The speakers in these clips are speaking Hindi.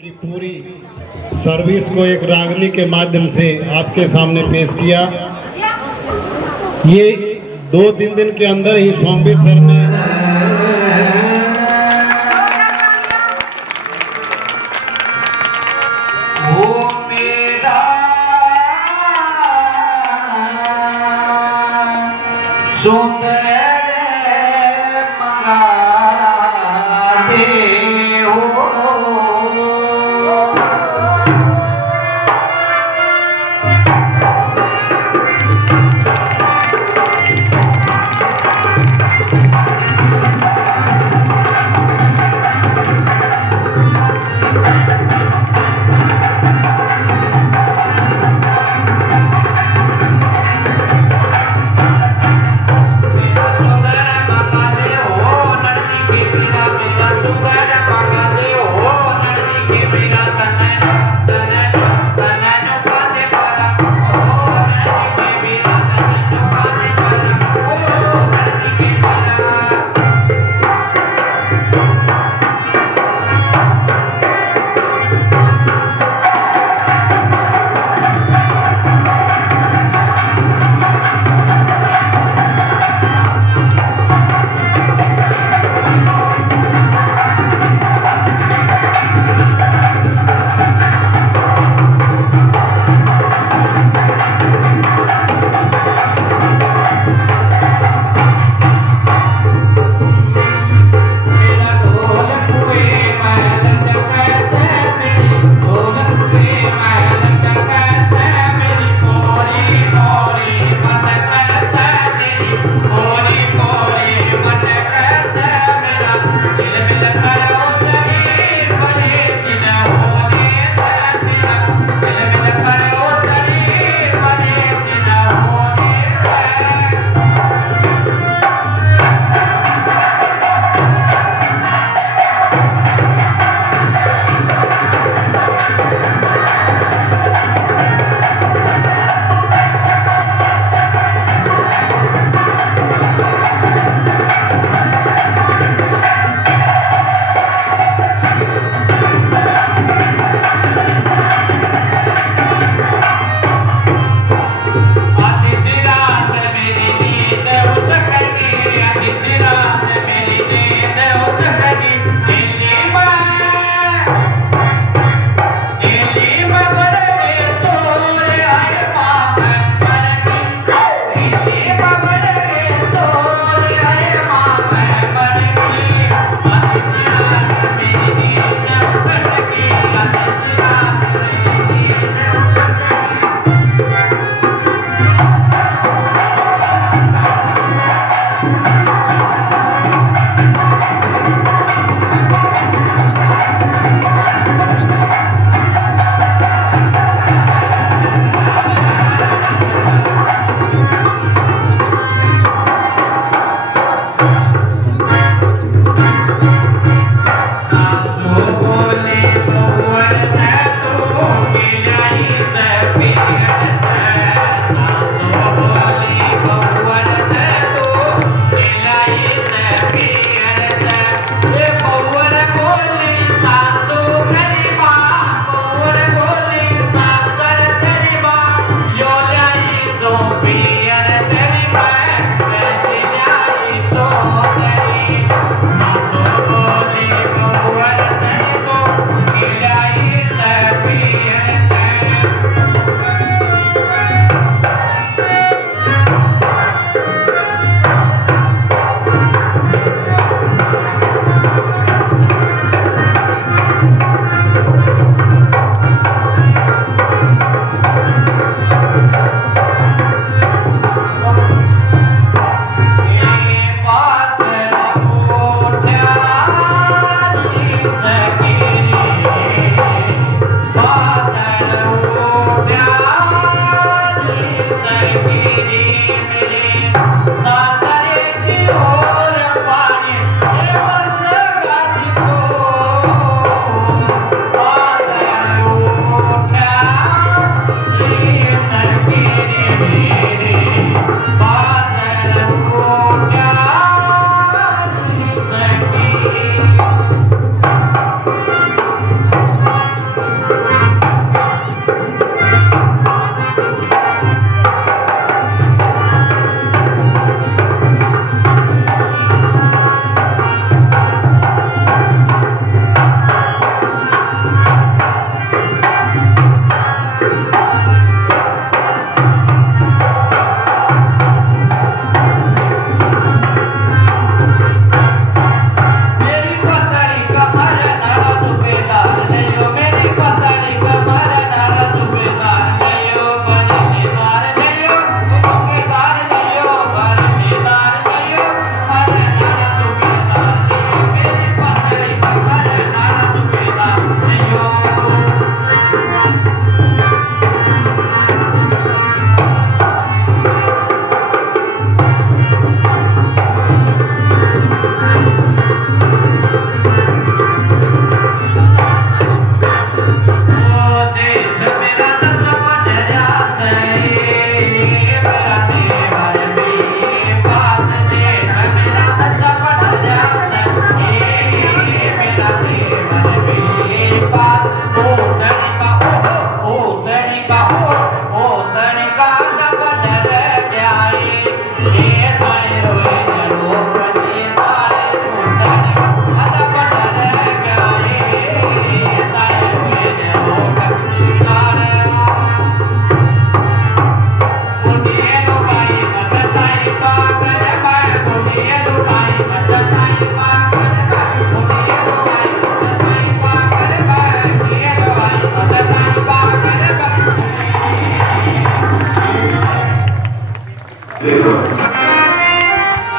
की पूरी सर्विस को एक रागनी के माध्यम से आपके सामने पेश किया। ये 2-3 दिन के अंदर ही स्वामीवीर सर ने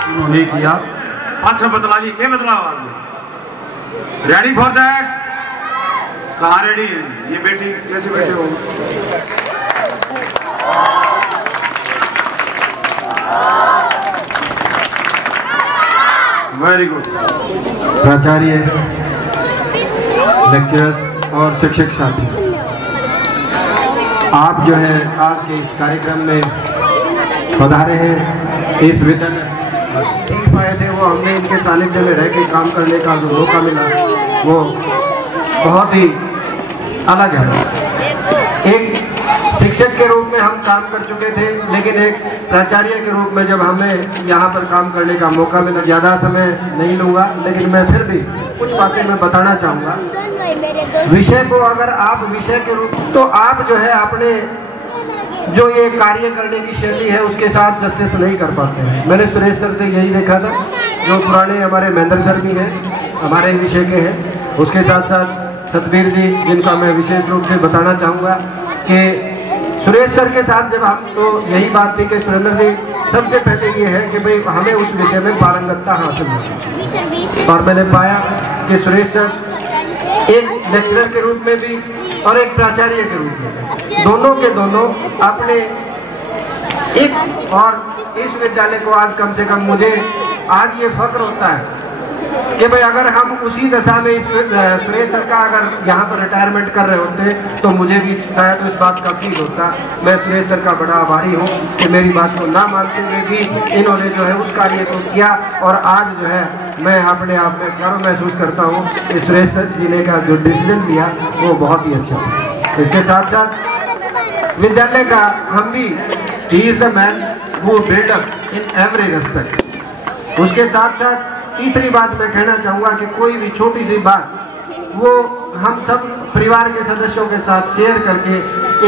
उन्होंने किया। अच्छा बदला जी, क्या बदलाव आ गया? Ready for that? कहाँ रेडी है ये बेटी? कैसे बैठे हो? Very good. प्राचार्य, लेक्चरर्स और शिक्षक साथी, आप जो है आज के इस कार्यक्रम में पधारे हैं। इस विद्यालय सीख पाए थे वो हमने इनके सानिध्य में रह के काम करने का जो मौका मिला वो बहुत ही अलग है। एक शिक्षक के रूप में हम काम कर चुके थे, लेकिन एक प्राचार्य के रूप में जब हमें यहाँ पर काम करने का मौका मिला, ज़्यादा समय नहीं लूँगा लेकिन मैं फिर भी कुछ बातें मैं बताना चाहूँगा। विषय को अगर आप विषय के रूप तो आप जो है अपने जो ये कार्य करने की शैली है उसके साथ जस्टिस नहीं कर पाते हैं। मैंने सुरेश सर से यही देखा था, जो पुराने हमारे महेंद्र सर भी हैं, हमारे विषय के हैं, उसके साथ साथ सतबीर जी, जिनका मैं विशेष रूप से बताना चाहूँगा कि सुरेश सर के साथ जब हम तो यही बात थी कि सुरेंद्र जी सबसे पहले ये है कि भाई हमें उस विषय में पारंगतता हासिल हो। और मैंने पाया कि सुरेश सर एक लेक्चरर के रूप में भी और एक प्राचार्य के रूप में, दोनों के दोनों अपने एक, और इस विद्यालय को आज कम से कम मुझे आज ये फक्र होता है कि भाई अगर हम उसी दशा में इस सुरेश सर का अगर यहाँ पर रिटायरमेंट कर रहे होते तो मुझे भी शायद इस बात का फील होता। मैं सुरेश सर का बड़ा आभारी हूँ कि मेरी बात को ना मानते हुए भी इन्होंने जो है उस कार्य को किया, और आज जो है मैं अपने आप में गर्व महसूस करता हूँ कि सुरेश सर जी ने का जो डिसीजन लिया वो बहुत ही अच्छा था। इसके साथ साथ विद्यालय का हम भी, he is the man who build up in every respect. उसके साथ साथ तीसरी बात मैं कहना चाहूँगा कि कोई भी छोटी सी बात वो हम सब परिवार के सदस्यों के साथ शेयर करके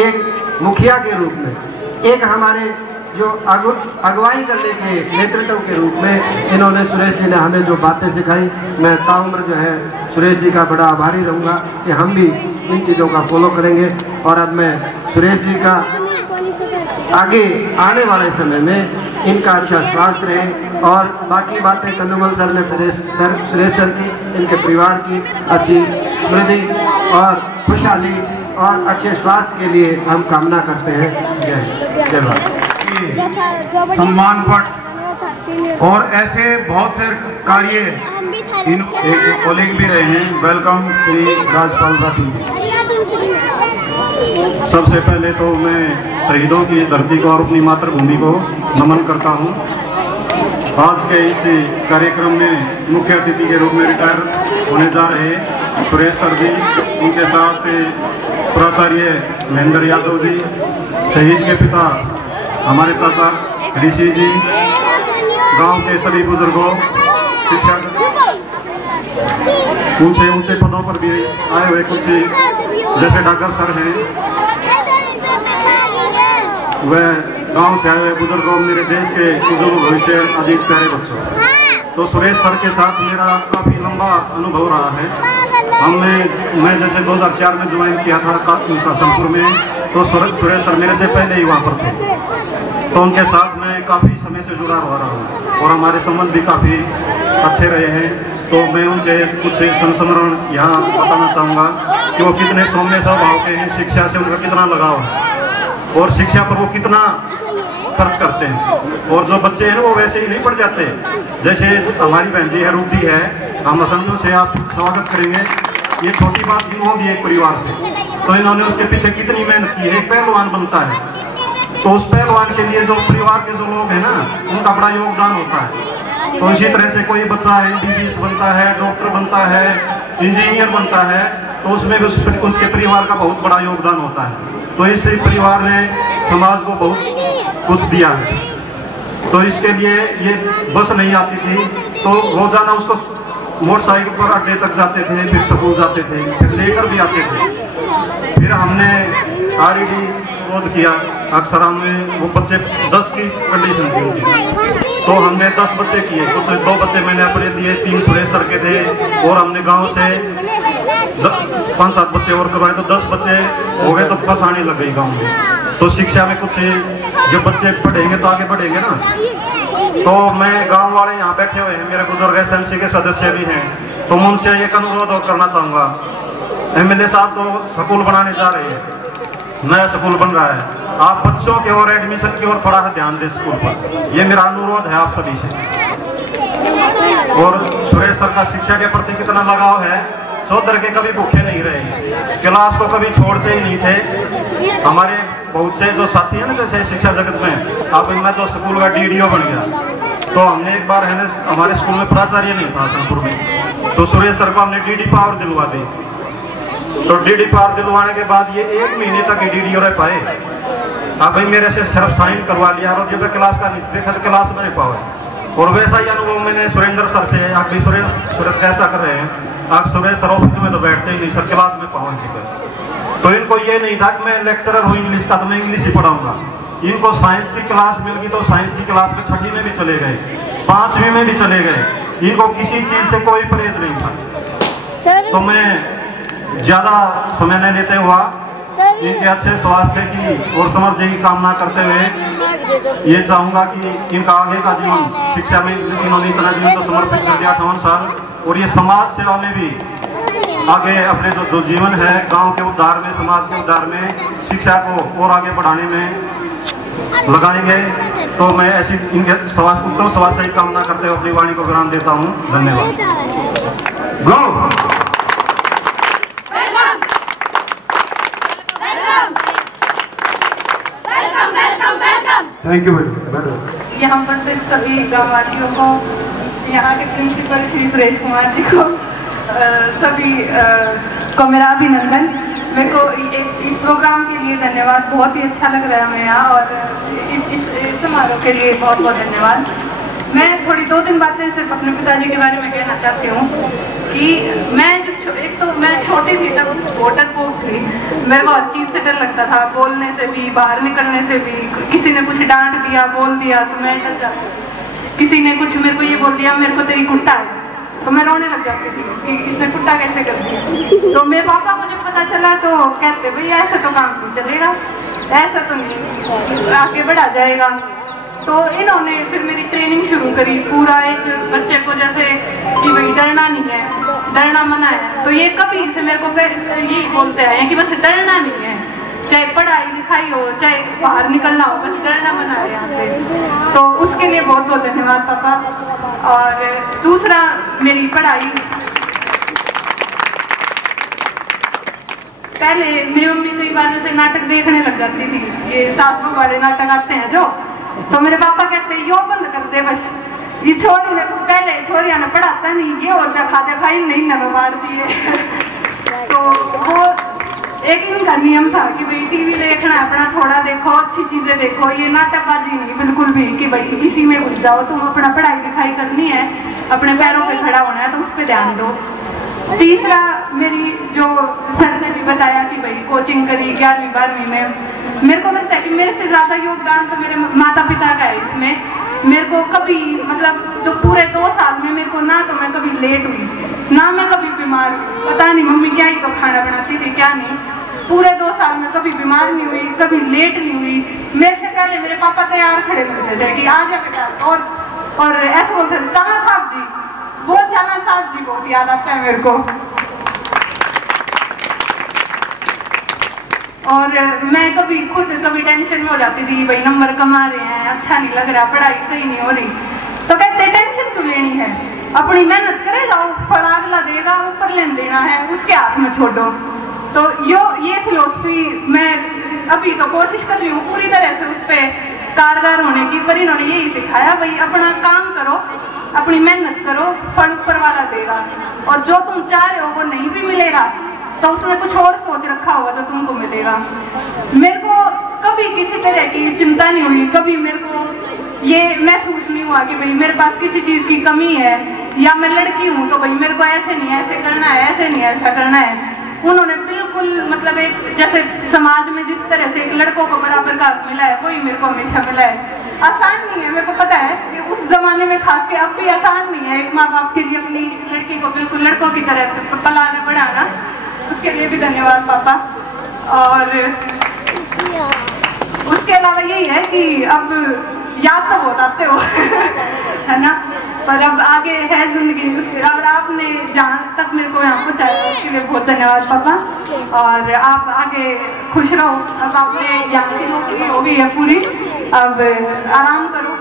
एक मुखिया के रूप में, एक हमारे जो अगुवाई करने के नेतृत्व के रूप में इन्होंने, सुरेश जी ने हमें जो बातें सिखाई, मैं ताउम्र जो है सुरेश जी का बड़ा आभारी रहूँगा कि हम भी इन चीज़ों का फॉलो करेंगे। और अब मैं सुरेश जी का आगे आने वाले समय में इनका अच्छा स्वास्थ्य रहे, और बाकी बातें कंदुमल सर ने सुरेश सर की, इनके परिवार की अच्छी स्मृति और खुशहाली और अच्छे स्वास्थ्य के लिए हम कामना करते हैं। जय भारत। सम्मान पट और ऐसे बहुत से कार्य इन एक कॉलेज भी रहे हैं। वेलकम श्री राजपाल राठी। सबसे पहले तो मैं शहीदों की धरती को और अपनी मातृभूमि को नमन करता हूं। आज के इस कार्यक्रम में मुख्य अतिथि के रूप में रिटायर होने जा रहे सुरेश सर जी, उनके साथ प्राचार्य महेंद्र यादव जी, शहीद के पिता हमारे चाचा ऋषि जी, गांव के सभी बुजुर्गों, शिक्षक, ऊंचे पदों पर भी आए हुए कुछ जैसे डॉक्टर सर हैं, वह गांव से आए हुए बुजुर्गों, मेरे देश के उज्जवल भविष्य अजीत प्यारे बच्चों। तो सुरेश सर के साथ मेरा काफ़ी लंबा अनुभव रहा है। मैं जैसे 2004 में ज्वाइन किया था शासनपुर में, तो सुरेश सर मेरे से पहले ही वहाँ पर थे, तो उनके साथ मैं काफ़ी समय से जुड़ा हुआ रहा हूँ और हमारे संबंध भी काफ़ी अच्छे रहे हैं। तो मैं उनके कुछ संस्मरण यहाँ बताना चाहूँगा कि वो कितने सौम्य स्वभाव के हैं, शिक्षा से उनका कितना लगाव है और शिक्षा पर वो कितना खर्च करते हैं। और जो बच्चे हैं वो वैसे ही नहीं पढ़ जाते। जैसे हमारी बहन जी है, रूबी है, हम असम से आप स्वागत करेंगे। ये छोटी बात नहीं होगी एक परिवार से, तो इन्होंने उसके पीछे कितनी मेहनत की है। एक पहलवान बनता है तो उस पहलवान के लिए जो परिवार के जो लोग हैं ना, उनका बड़ा योगदान होता है। तो इसी तरह से कोई बच्चा MBBS बनता है, डॉक्टर बनता है, इंजीनियर बनता है, तो उसमें भी उसके परिवार का बहुत बड़ा योगदान होता है। तो इस परिवार ने समाज को बहुत कुछ दिया है। तो इसके लिए ये बस नहीं आती थी, तो रोजाना उसको मोटरसाइकिल पर अड्डे तक जाते थे, फिर स्कूल जाते थे, फिर लेकर भी आते थे। फिर हमने RED विरोध किया। अक्सर हमने वो बच्चे 10 की कंडीशन थी उनकी, तो हमने 10 बच्चे किए। कुछ 2 बच्चे मैंने अपने दिए, 3 सुरेश सर के थे, और हमने गांव से 5-7 बच्चे और करवाए, तो 10 बच्चे हो गए। तो बस आने लग गई गाँव में। तो शिक्षा में कुछ जो बच्चे पढ़ेंगे तो आगे बढ़ेंगे ना। तो मैं गांव वाले यहाँ बैठे हुए हैं, मेरे बुजुर्ग SMC के सदस्य भी हैं, तो मैं उनसे एक अनुरोध और करना चाहूँगा। MLA साहब तो स्कूल बनाने जा रहे हैं, नया स्कूल बन रहा है, आप बच्चों के और एडमिशन की ओर थोड़ा सा ध्यान दें स्कूल पर, ये मेरा अनुरोध है आप सभी से। और सुरेश सर का शिक्षा के प्रति कितना लगाव है, चौधर के कभी भूखे नहीं रहे, क्लास को कभी छोड़ते ही नहीं थे। हमारे बहुत से जो साथी हैं ना जैसे शिक्षा जगत में, अब मैं तो स्कूल का DDO बन गया, तो हमने एक बार है ना हमारे स्कूल में प्राचार्य नहीं था संतपुर में, तो सुरेश सर को हमने DD पावर दिलवा दी। तो DD पावर दिलवाने के बाद ये 1 महीने तक DDO रह पाए। अब भाई मेरे से सिर्फ साइन करवा लिया और जब क्लास का नहीं देखा तो क्लास में नहीं पाए। और वैसा ही अनुभव मैंने सुरेंद्र सर से, आप भी सुरेश कैसा कर रहे हैं, आप सुरेश सर ऑफिस में तो बैठते ही नहीं सर, क्लास में पहुंच चुके। तो इनको ये नहीं था कि मैं लेक्चरर हूँ इंग्लिश का तो मैं इंग्लिश ही पढ़ाऊंगा। इनको साइंस की क्लास मिल गई तो साइंस की क्लास में 6वीं में भी चले गए, 5वीं में भी चले गए, इनको किसी चीज से कोई परहेज नहीं था। तो मैं ज्यादा समय नहीं लेते हुआ इनके अच्छे स्वास्थ्य की और समृद्धि की कामना करते हुए ये चाहूंगा कि इनका आगे का जीवन शिक्षा में इन्होंने इतना जीवन तो समर्पित कर दिया 58 साल, और ये समाज सेवा में भी आगे अपने जो जीवन है गांव के उद्धार में, समाज के उद्धार में, शिक्षा को और आगे बढ़ाने में लगाएंगे। तो मैं ऐसी इनके उत्तम स्वास्थ्य की कामना करते हुए अपनी वाणी को विराम देता हूँ। धन्यवाद। Go thank you madam. यहाँ पर सिर्फ सभी गाँववासियों को, यहाँ के प्रिंसिपल श्री सुरेश कुमार जी को, सभी को मेरा अभिनंदन। मेरे को इस प्रोग्राम के लिए धन्यवाद, बहुत ही अच्छा लग रहा है मैं यहाँ, और इस समारोह के लिए बहुत बहुत धन्यवाद। मैं थोड़ी 2-3 बातें सिर्फ अपने पिताजी के बारे में कहना चाहती हूँ कि मैं एक तो मैं छोटी थी तब वोटर पोक थी, मेरे को हर चीज़ से डर लगता था, बोलने से भी, बाहर निकलने से भी। किसी ने कुछ डांट दिया, बोल दिया तो मैं डर जाती। किसी ने कुछ मेरे को ये बोल दिया मेरे को तेरी कुट्टा है, तो मैं रोने लग जाती थी कि इसने कुट्टा कैसे कर दिया। तो मेरे पापा को जब पता चला तो कहते भाई ऐसे तो काम नहीं चलेगा, ऐसा तो नहीं आगे बढ़ा जाएगा। तो इन्होंने फिर मेरी ट्रेनिंग शुरू करी, पूरा एक बच्चे को जैसे कि भाई डरना नहीं है, डरना मना है। तो ये कभी से मेरे को यही बोलते आए कि बस डरना नहीं है, चाहे पढ़ाई लिखाई हो, चाहे बाहर निकलना हो, बस डरना मना है यहाँ पे। तो उसके लिए बहुत बहुत धन्यवाद पापा। और दूसरा, मेरी पढ़ाई, पहले मेरी मम्मी कई बार जैसे नाटक देखने लग जाती थी, ये सासू वाले नाटक आते हैं जो, तो मेरे पापा कहते यो बंद कर दे, बस ये छोरी ने पहले छोरिया ने पढ़ाता नहीं, ये और देखा नहीं न बाढ़ती है। तो वो एक इनका नियम था कि भाई टीवी देखना है अपना, थोड़ा देखो, अच्छी चीजें देखो, ये नाटकबाजी नहीं बिल्कुल भी कि भाई इसी में घुस जाओ, तुम अपना पढ़ाई लिखाई करनी है, अपने पैरों पे खड़ा होना है तो उस पर ध्यान दो। तीसरा, मेरी जो सर ने भी बताया कि भाई कोचिंग करी 11वीं 12वीं में, मेरे को लगता है कि मेरे से ज्यादा योगदान तो मेरे माता पिता का है इसमें। मेरे को कभी मतलब जो पूरे 2 साल में मेरे को ना तो मैं कभी लेट हुई, ना मैं कभी बीमार, पता नहीं मम्मी क्या ही तो खाना बनाती थी क्या नहीं, पूरे 2 साल में कभी बीमार नहीं हुई, कभी लेट नहीं हुई। मेरे से पहले मेरे पापा तैयार खड़े करते थे कि आ जा बेटा, और ऐसे बोलते थे चाना साहब जी, वो चाना साहब जी बहुत याद आता है मेरे को। और मैं कभी कभी टेंशन में हो जाती थी भाई नंबर कम आ रहे हैं, अच्छा नहीं लग रहा, पढ़ाई सही नहीं हो रही, तो कहते टेंशन क्यों लेनी है, अपनी मेहनत करे जाओ, फल अगला देगा, ऊपर लेन देना है, उसके हाथ में छोड़ो। तो ये फिलोसफी मैं अभी तो कोशिश कर रही हूँ पूरी तरह से उस पर कारगर होने की, पर इन्होंने यही सिखाया भाई अपना काम करो, अपनी मेहनत करो, फल ऊपर वाला देगा, और जो तुम चाह रहे हो वो नहीं भी मिलेगा तो उसने कुछ और सोच रखा होगा जो तुमको मिलेगा। मेरे को कभी किसी तरह की चिंता नहीं हुई, कभी मेरे को ये महसूस नहीं हुआ कि भाई मेरे पास किसी चीज की कमी है, या मैं लड़की हूँ तो भाई मेरे को ऐसे नहीं ऐसे करना है, ऐसे नहीं ऐसा करना है। उन्होंने बिल्कुल मतलब एक जैसे समाज में जिस तरह से लड़कों को बराबर का हक मिला है, वही मेरे को हमेशा मिला है। आसान नहीं है, मेरे को पता है कि उस जमाने में खास के अब भी आसान नहीं है एक माँ बाप के लिए अपनी लड़की को बिल्कुल लड़कों की तरह पलाना बढ़ाना, उसके लिए भी धन्यवाद पापा। और उसके अलावा यही है कि अब याद तो बहुत आते हो है ना, पर अब आगे है जिंदगी। उसके और आपने जहाँ तक मेरे को यहाँ पहुँचाया उसके लिए बहुत धन्यवाद पापा, और आप आगे खुश रहो। अब आपने यहाँ की नौकरी हो गई है पूरी, अब आराम करो,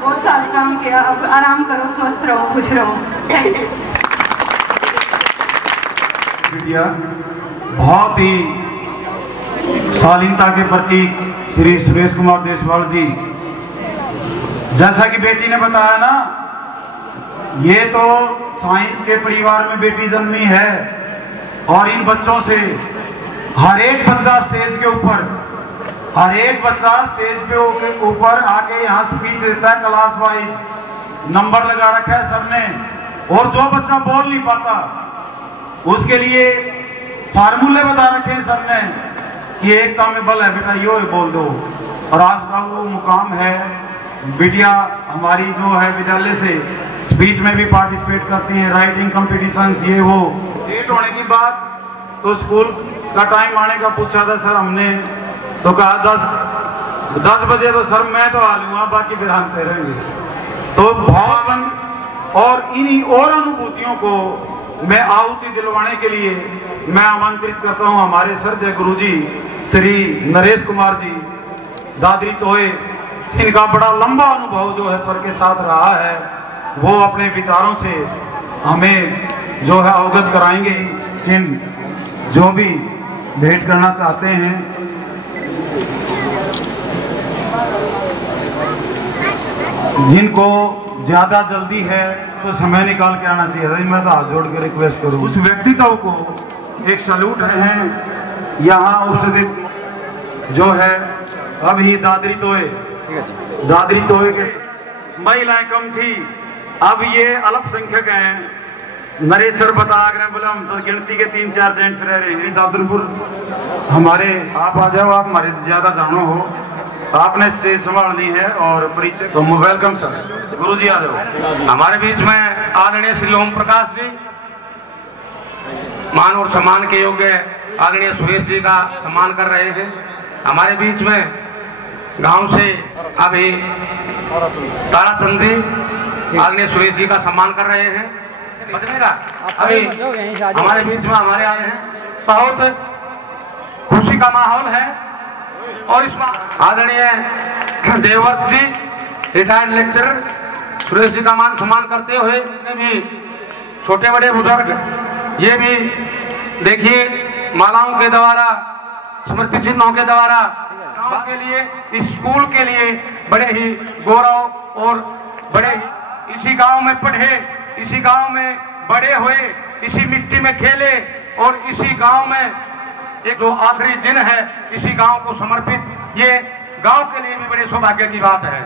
बहुत सारा काम किया, अब आराम करो, स्वस्थ रहो, खुश रहो। Thank you. बहुत ही शालीनता के प्रतीक श्री सुरेश कुमार देशवाल जी, जैसा कि बेटी ने बताया ना, ये तो साइंस के परिवार में बेटी जन्मी है, और इन बच्चों से हर एक बच्चा स्टेज के ऊपर, हर एक बच्चा स्टेज पे ऊपर आके यहाँ स्पीच देता है, क्लास वाइज नंबर लगा रखा है सबने, और जो बच्चा बोल नहीं पाता उसके लिए फार्मूले बता रखे हैं सर ने कि एकता में बल है बेटा, यो बोल दो। और आज का वो मुकाम है, बिटिया हमारी जो है विद्यालय से स्पीच में भी पार्टिसिपेट करती हैं, राइटिंग कंपटीशंस ये वो। डेट होने की बात तो स्कूल का टाइम आने का पूछा था सर हमने, तो कहा 10 बजे, तो सर मैं तो आ लूँगा, बाकी फिर हम करेंगे। तो भावन और इन्हीं और अनुभूतियों को मैं आहुति दिलवाने के लिए मैं आमंत्रित करता हूं हमारे सर्वजय गुरु जी श्री नरेश कुमार जी दादरी तोए, जिनका बड़ा लंबा अनुभव जो है सर के साथ रहा है, वो अपने विचारों से हमें जो है अवगत कराएंगे। जिन जो भी भेंट करना चाहते हैं, जिनको ज्यादा जल्दी है तो समय निकाल के आना चाहिए। मैं तो हाथ जोड़ के रिक्वेस्ट करूं उस व्यक्तित्व को एक सैल्यूट है यहाँ उपस्थित जो है अभी दादरी तोए के महिलाएं कम थी, अब ये अल्पसंख्यक हैं। नरेश सर बता रहे बोले हम तो गिनती के 3-4 जेंट्स रह रहे हैं दादरपुर हमारे। आप आ जाओ, आप हमारे ज्यादा जानो हो, आपने स्टेज संभालनी है और परिचय। तो वेलकम सर, गुरु जी आ जाओ। हमारे बीच में आदरणीय श्री ओम प्रकाश जी, मान और सम्मान के योग्य आदरणीय सुरेश जी का सम्मान कर रहे हैं। हमारे बीच में गांव से अभी ताराचंद जी आदरणीय सुरेश जी का सम्मान कर रहे हैं। अभी हमारे बीच में हमारे आए हैं, बहुत खुशी का माहौल है। और इसमें आदरणीय देवव्रत जी रिटायर्ड लेक्चरर सुरेश जी का मान सम्मान करते हुए भी छोटे बड़े बुजुर्ग ये भी देखिए मालाओं के द्वारा, स्मृति चिन्हों के द्वारा गांव के लिए, इस स्कूल के लिए बड़े ही गौरव और बड़े ही इसी गांव में पढ़े, इसी गांव में बड़े हुए, इसी मिट्टी में खेले और इसी गांव में एक जो आखिरी दिन है इसी गांव को समर्पित, ये गांव के लिए भी बड़े सौभाग्य की बात है।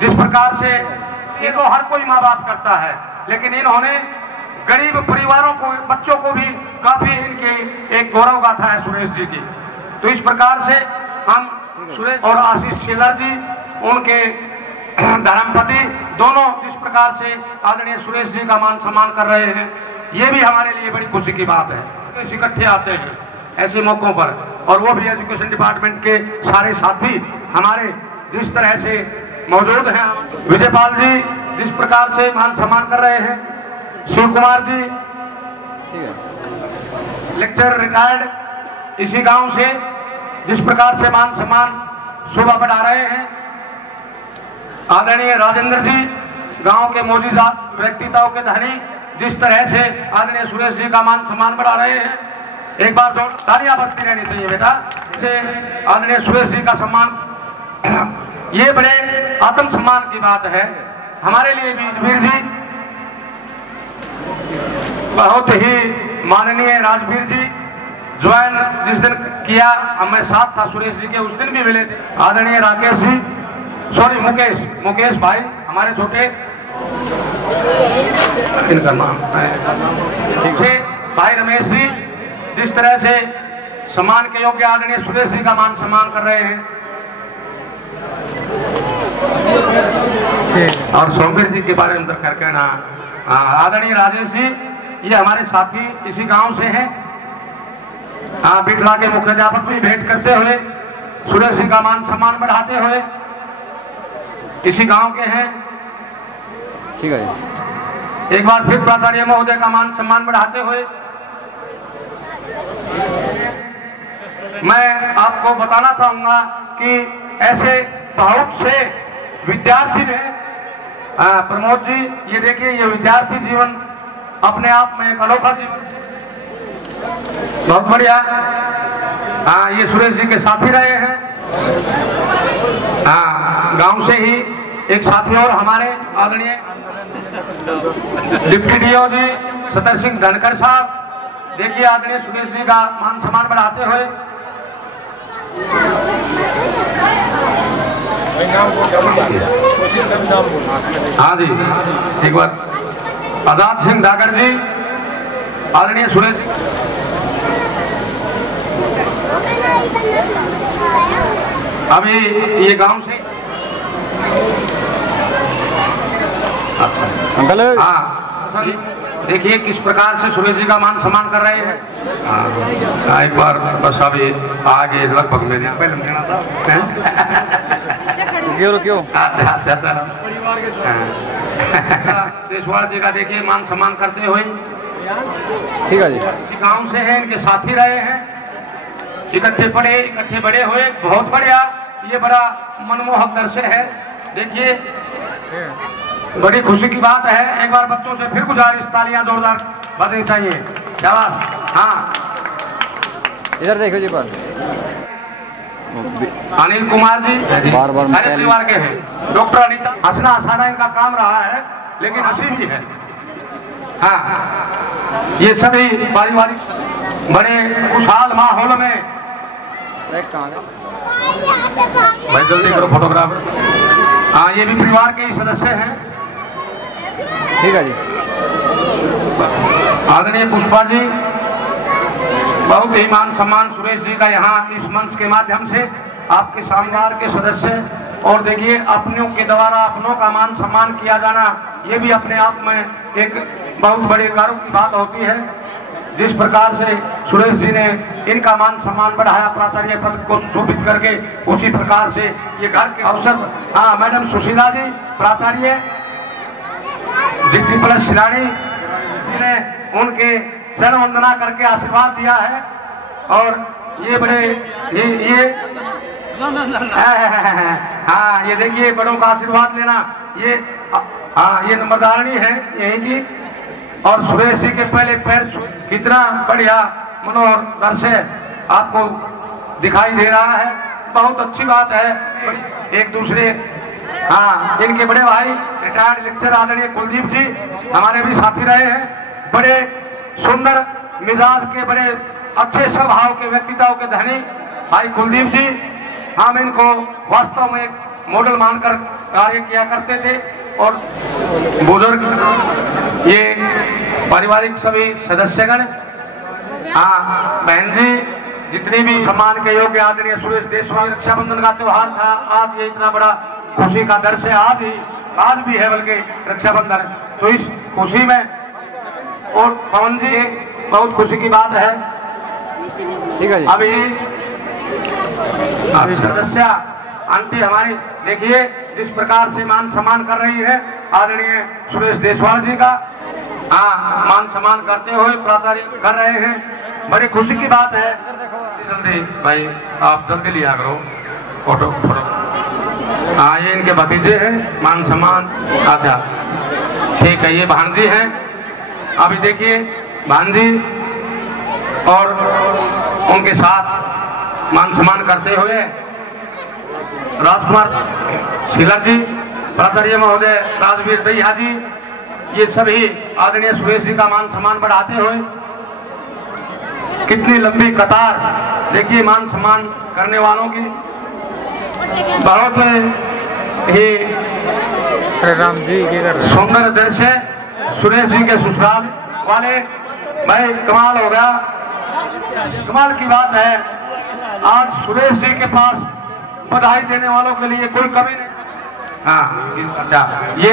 जिस प्रकार से ये तो हर कोई माँ बाप करता है, लेकिन इन्होंने गरीब परिवारों को, बच्चों को भी काफी इनके एक गौरव गाथा है सुरेश जी की। तो इस प्रकार से हम सुरेश और आशीष शेलर जी, उनके धर्मपति दोनों जिस प्रकार से आदरणीय सुरेश जी का मान सम्मान कर रहे हैं, ये भी हमारे लिए बड़ी खुशी की बात है। इकट्ठे आते हैं ऐसे मौकों पर, और वो भी एजुकेशन डिपार्टमेंट के सारे साथी हमारे जिस तरह से मौजूद हैं। विजयपाल जी जिस प्रकार से मान सम्मान कर रहे हैं, शिव कुमार जी लेक्चर रिटायर्ड इसी गांव से जिस प्रकार से मान सम्मान शोभा बढ़ा रहे हैं। आदरणीय राजेंद्र जी गांव के मौजूदा व्यक्तित्व के धनी जिस तरह से आदरणीय सुरेश जी का मान सम्मान बढ़ा रहे हैं। एक बार जो तालियां बजती रहनी चाहिए बेटा, इसे आदरणीय सुरेश जी का सम्मान ये बड़े आत्मसम्मान की बात है हमारे लिए भी। राजवीर जी बहुत ही माननीय राजवीर जी ज्वाइन जिस दिन किया, मैं साथ था सुरेश जी के, उस दिन भी मिले थे। आदरणीय राकेश जी, सॉरी मुकेश भाई हमारे छोटे, इनका नाम ठीक है, भाई रमेश जी जिस तरह से सम्मान के योग्य आदरणीय सुरेश जी का मान सम्मान कर रहे हैं। और सौम्य जी के बारे में कर कहना, आदरणीय राजेश जी ये हमारे साथी इसी गांव से हैं। बिटला के मुख्याध्यापक भी भेंट करते हुए सुरेश जी का मान सम्मान बढ़ाते हुए, इसी गांव के हैं, ठीक है। एक बार फिर प्राचार्य महोदय का मान सम्मान बढ़ाते हुए मैं आपको बताना चाहूंगा कि ऐसे बहुत से विद्यार्थी ने, प्रमोद जी ये देखिए, ये विद्यार्थी जीवन अपने आप में एक अनोखा जीवन, बहुत बढ़िया। हाँ, ये सुरेश जी के साथी रहे हैं। हाँ, गांव से ही एक साथी और हमारे आदरणीय डिप्टी डीओ जी सतर सिंह धनखड़ साहब, देखिए आदरणीय सुरेश जी का मान सम्मान बढ़ाते हुए। हाँ जी, एक बार आजाद सिंह धाकर जी, आदरणीय सुरेश जी, अभी ये गांव से अंकल, हाँ देखिए किस प्रकार से सुरेश जी का मान सम्मान कर रहे हैं। हाँ, एक बार बस अभी आगे लगभग में लेना था। रुकियो। अच्छा देशवाल जी का देखिए मान सम्मान करते हुए, ठीक है जी। इसी गांव से हैं, इनके साथी रहे हैं, इकट्ठे पढ़े इकट्ठे बड़े हुए, बहुत बढ़िया। ये बड़ा मनमोहक दृश्य है, देखिए बड़ी खुशी की बात है। एक बार बच्चों से फिर गुजारिश, तालियां जोरदार बजनी चाहिए। शाबाश। हाँ, इधर देखो जी, बस अनिल कुमार जी बार-बार सारे परिवार के हैं। डॉक्टर अनिता, हंसना हंसाना इनका काम रहा है, लेकिन हंसी भी है। हाँ, ये सभी पारिवारिक बड़े खुशहाल माहौल में, भाई जल्दी करो फोटोग्राफर। हाँ, ये भी परिवार के ही सदस्य हैं, ठीक है जी। आदरणीय पुष्पा जी, बहुत ही मान सम्मान सुरेश जी का यहाँ इस मंच के माध्यम से आपके परिवार के सदस्य, और देखिए अपनों के द्वारा अपनों का मान सम्मान किया जाना, ये भी अपने आप में एक बहुत बड़े गर्व की बात होती है। जिस प्रकार से सुरेश जी ने इनका मान सम्मान बढ़ाया प्राचार्य पद को सुशोभित करके, उसी प्रकार से ये घर के अवसर। हाँ, मैडम सुशीला जी प्राचार्य डिग्री प्लस शिलानी जी ने उनके चरण वंदना करके आशीर्वाद दिया है, और ये बड़े ये हाँ, ये देखिए बड़ों का आशीर्वाद लेना, ये हाँ, ये नंबरदारणी है यही की, और सुरेश जी के पहले पैर कितना बढ़िया मनोहर दृश्य आपको दिखाई दे रहा है। बहुत अच्छी बात है, एक दूसरे। हाँ, इनके बड़े भाई रिटायर्ड लेक्चर आदरणीय कुलदीप जी हमारे भी साथी रहे हैं, बड़े सुंदर मिजाज के, बड़े अच्छे स्वभाव के, व्यक्तित्व के धनी भाई कुलदीप जी। हम इनको वास्तव में एक मॉडल मानकर कार्य किया करते थे, और बुजुर्ग ये पारिवारिक सभी सदस्यगण, हाँ बहन जी, जितनी भी सम्मान के योग्य आदरणीय सुरेश देशवाल। रक्षाबंधन का त्योहार था आज, ये इतना बड़ा खुशी का दृश्य आज भी है, बल्कि रक्षाबंधन, तो इस खुशी में, और पवन जी बहुत खुशी की बात है, ठीक है जी। अभी सदस्य आंटी हमारी देखिए जिस प्रकार से मान सम्मान कर रही है आदरणीय सुरेश देशवाल जी का। हाँ, मान सम्मान करते हुए प्राचार्य कर रहे हैं, बड़ी खुशी की बात है। जल्दी भाई आप जल्दी लिया करो फोटो। हाँ, ये इनके भतीजे हैं, मान सम्मान। अच्छा ठीक है, ये भांजी हैं। अभी देखिए भांजी और उनके साथ मान सम्मान करते हुए राजकुमार शिलर जी, प्राचार्य महोदय राजवीर दहिया जी, ये सभी आदरणीय सुरेश जी का मान सम्मान बढ़ाते हुए, कितनी लंबी कतार देखिए मान सम्मान करने वालों की। बहुत ही राम जी सुंदर दृश्य, सुरेश जी के ससुराल वाले भाई, कमाल हो गया, कमाल की बात है। आज सुरेश जी के पास बधाई देने वालों के लिए कोई कमी नहीं। हाँ, अच्छा, ये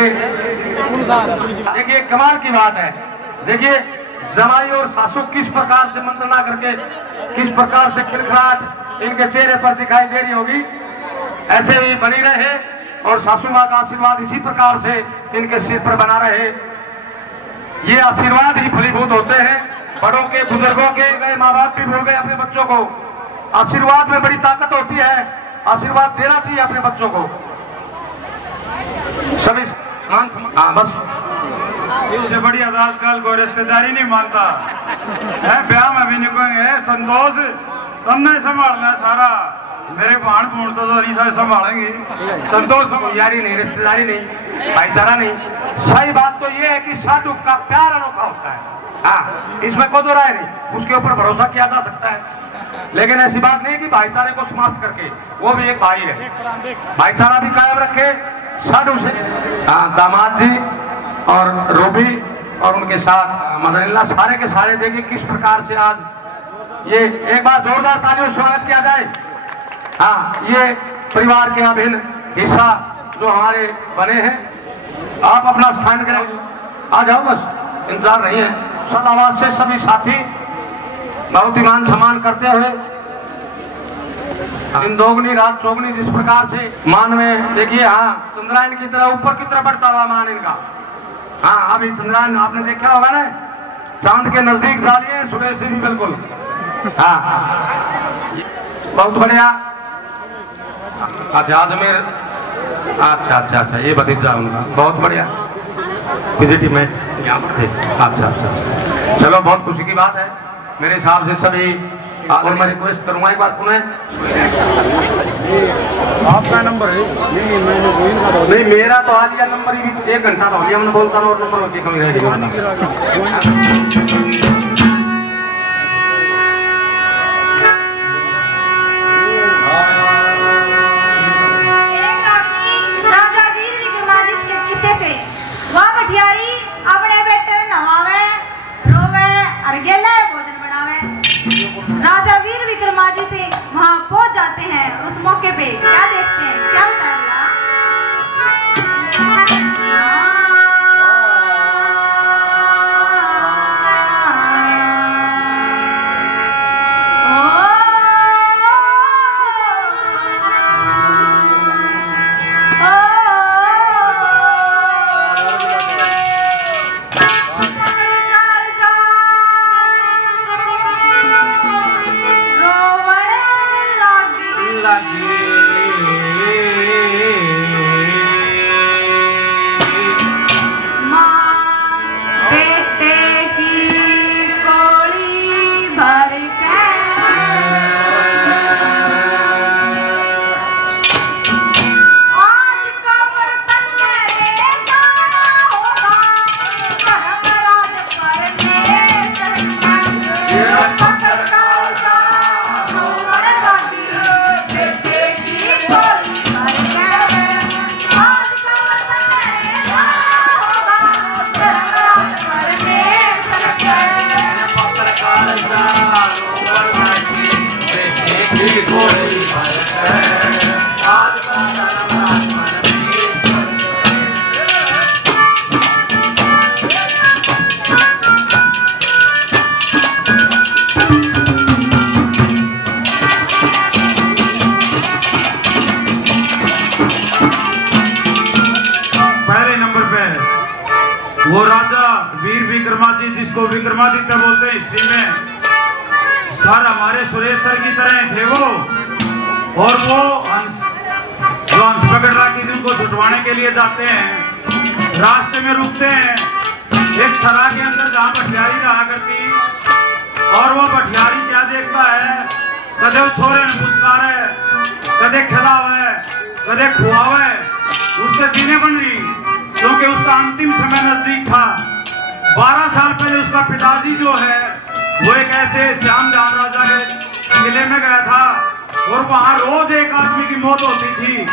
देखिए कमाल की बात है। देखिए जमाई और सासू किस प्रकार से मंत्रणा करके, किस प्रकार से खिलखिलाहट इनके चेहरे पर दिखाई दे रही होगी, ऐसे ही बनी रहे और सासू माँ का आशीर्वाद इसी प्रकार से इनके सिर पर बना रहे। ये आशीर्वाद ही फलीभूत होते हैं। बड़ों के, बुजुर्गों के, गए माँ बाप भी भूल गए अपने बच्चों को। आशीर्वाद में बड़ी ताकत होती है, आशीर्वाद देना चाहिए अपने बच्चों को। सभी हाँ बस इससे बड़ी आजकल को रिश्तेदारी नहीं मानता है, ब्याह में भी नहीं कहेंगे संतोष तुमने संभालना सारा, मेरे भाण भूण तो नहीं सारे संभालेंगे। संतोष यारी नहीं, रिश्तेदारी नहीं, भाईचारा नहीं। सही बात तो ये है कि साधु का प्यार अनोखा होता है। हाँ, इसमें कोई दो राय नहीं, उसके ऊपर भरोसा किया जा सकता है। लेकिन ऐसी बात नहीं कि भाईचारे को समाप्त करके, वो भी एक भाई है, भाईचारा भी कायम रखे साधु से। हाँ, दामाद जी और रूबी और उनके साथ मदन सारे के सारे देखिए किस प्रकार से आज ये एक बार जोरदार तालियों से स्वागत किया जाए। हाँ, ये परिवार के अभिन्न हिस्सा जो हमारे बने हैं। आप अपना स्थान करें, आ जाओ, बस इंतजार नहीं है। सद आवाज से सभी साथी बहुत ही मान सम्मान करते हुए इन दोगुनी रात चौगुनी जिस प्रकार से मान में देखिए। हाँ, चंद्रायन की तरह ऊपर की तरफ बढ़ता हुआ मान इनका। हाँ, अभी चंद्रायन आपने देखा होगा ना, चांद के नजदीक जा रही है, सुरेश जी भी बिल्कुल। हाँ, बहुत बढ़िया। अच्छा, अजमेर, अच्छा अच्छा अच्छा, ये भतीजा उनका, बहुत बढ़िया विजिटिंग में यहाँ पर थे। अच्छा अच्छा, चलो बहुत खुशी की बात है। मेरे हिसाब से सभी, और मैं रिक्वेस्ट करूंगा एक बार पुनः, आपका नंबर है? नहीं मेरा तो आ लिया नंबर ही, 1 घंटा तो लिया मैंने, बोलता और नंबर की कमी रहेगी। राजा वीर विक्रमादित्य के किस्से से वह भटियारी अपने बेटे नवावे, रोवे और गेले भोजन बनावे। राजा वीर विक्रमादित्य वहां पहुंच जाते हैं। उस मौके पे क्या देखते हैं, क्या बताया? वो राजा वीर विक्रमादित्य, जिसको विक्रमादित्य बोलते हैं हिस्ट्री में, सर हमारे सुरेश सर की तरह थे वो। और वो जो हंस पकड़ रखी थी उनको छुटवाने के लिए जाते हैं, रास्ते में रुकते हैं एक सरा के अंदर जहाँ भटियारी रहा करती। और वो भटियारी क्या देखता है, कदे वो छोरे ने पुचकारे, कदे खिलावे, कदे खुआवे, उसके जीने बन रही, क्योंकि उसका अंतिम समय नजदीक था। 12 साल पहले उसका पिताजी जो है वो एक ऐसे श्याम धाम राजा के किले में गया था और वहां रोज एक आदमी की मौत होती थी।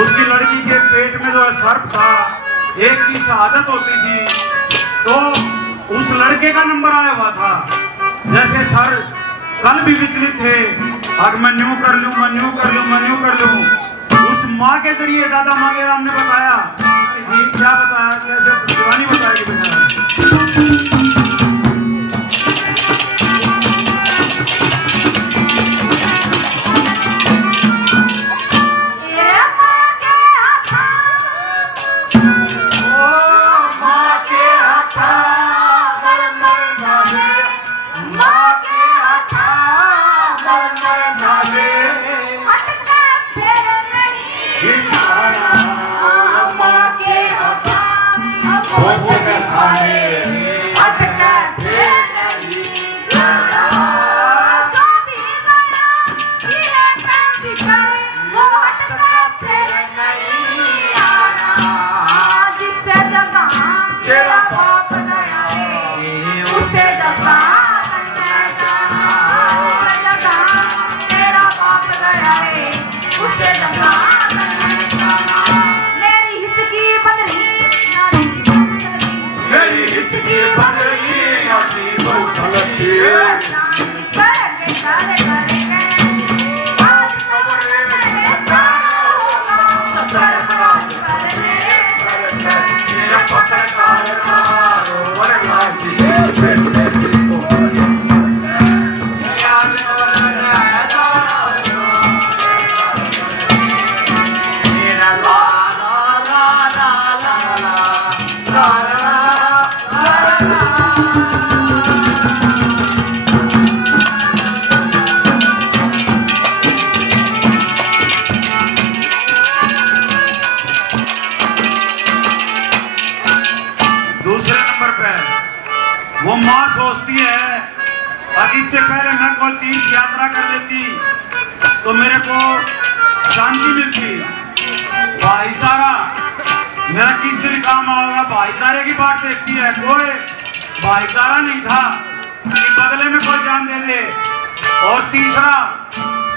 उसकी लड़की के पेट में जो है सर्प था, एक की शहादत होती थी। तो उस लड़के का नंबर आया हुआ था। जैसे सर कल भी विचलित थे, अब मैं न्यू कर लूं, मैं न्यू कर लूं, मैं न्यू कर लूं। उस माँ के जरिए दादा मांगेराम ने बताया, क्या बताया, कैसे जवानी बताएगी बेटा। तो मेरे को शांति मिलती। भाईचारा मेरा किस दिन काम होगा? भाईचारे की बात देखती है। कोई भाईचारा नहीं था कि बदले में कोई जान दे दे। और तीसरा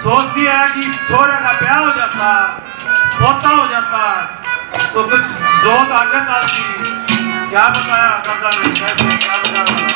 सोचती है कि इस छोरे का ब्याह हो जाता, पोता हो जाता तो कुछ जोत आगे चलती। क्या बताया कर्जा में कैसे क्या बताया?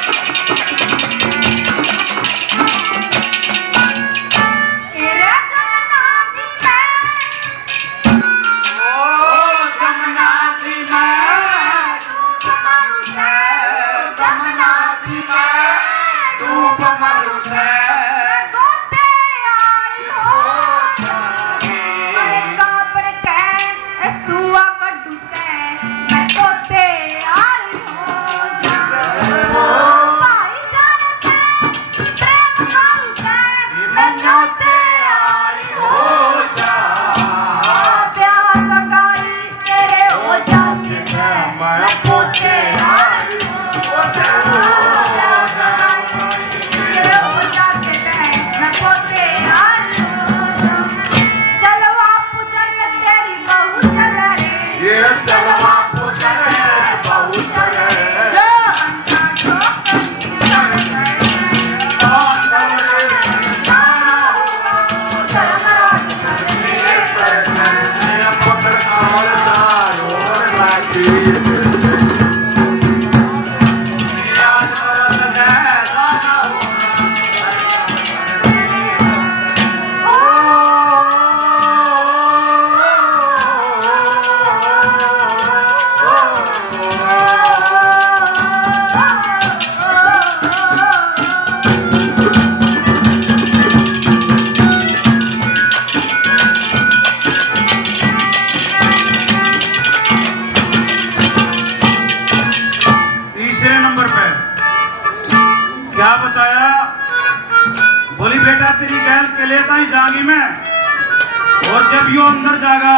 और जब यू अंदर जागा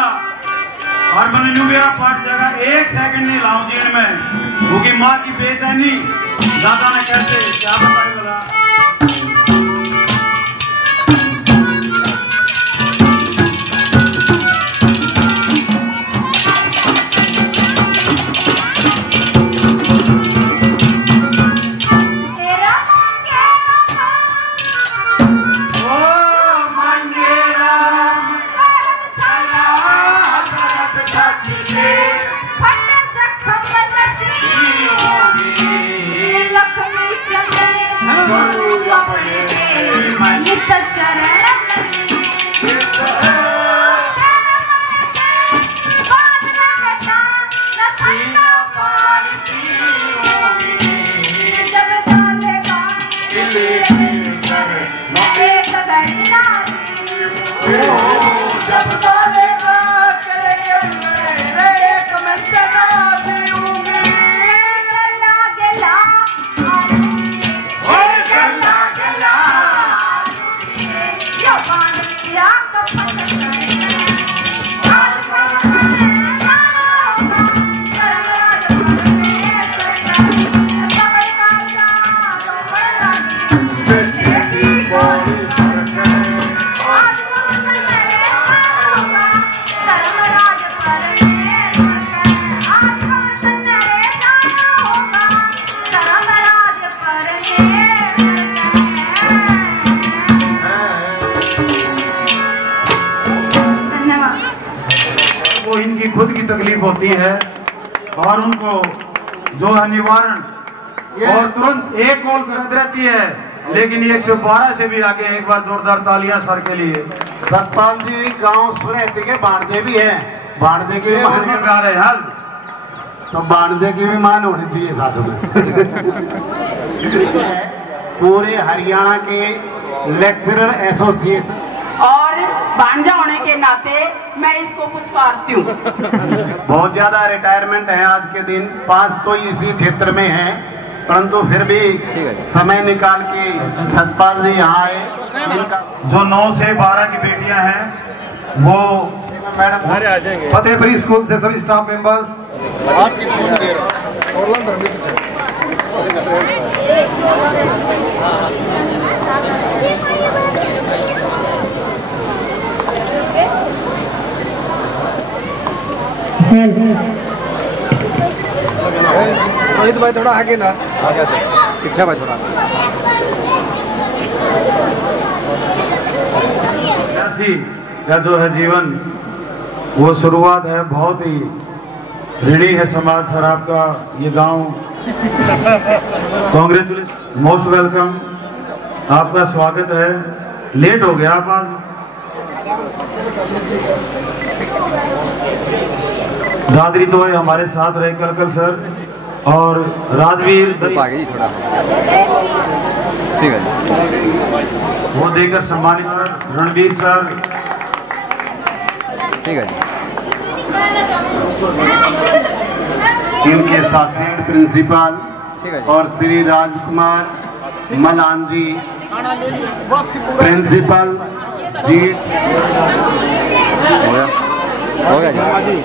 और मैंने मेरा पाठ जागा 1 सेकंड नहीं लाऊं जीण में क्योंकि माँ की बेचैनी दादा ने कैसे क्या बताया बोला। खुद की तकलीफ होती है और उनको जो है निवारण और तुरंत एक कॉल करत रहती है, लेकिन 112 से भी आगे। एक बार जोरदार तालियां सर के लिए। सतपाल जी गांव सुरहती के बाणजे भी है, बाणजे की भी गा रहे हाल तो बाणजे की भी मान होनी चाहिए साथ में। पूरे हरियाणा के लेक्चरर एसोसिएशन और भांजा होने के नाते मैं इसको पुचकारती हूँ। बहुत ज्यादा रिटायरमेंट है आज के दिन, 5 तो इसी क्षेत्र में है, परंतु फिर भी समय निकाल के सतपाल जी यहाँ आए। जो 9 से 12 की बेटियां हैं वो मैडम फतेहपुरी स्कूल से सभी स्टाफ मेंबर्स आपकी थोड़ी देर रोहित भाई थोड़ा आगे ना, आगे से पीछे भाई थोड़ा। का जो है जीवन वो शुरुआत है बहुत ही ऋणी है समाज सर आपका ये गांव। कांग्रेचुलेशन, मोस्ट वेलकम, आपका स्वागत है। लेट हो गया आप आज। दादरी तो है हमारे साथ रहे कलकल सर और राजवीर थोड़ा ठीक है वो देकर सम्मानित रणवीर सर। ठीक है इनके साथी प्रिंसिपल और श्री राजकुमार मलान जी, प्रिंसिपल जी। हो गया जी।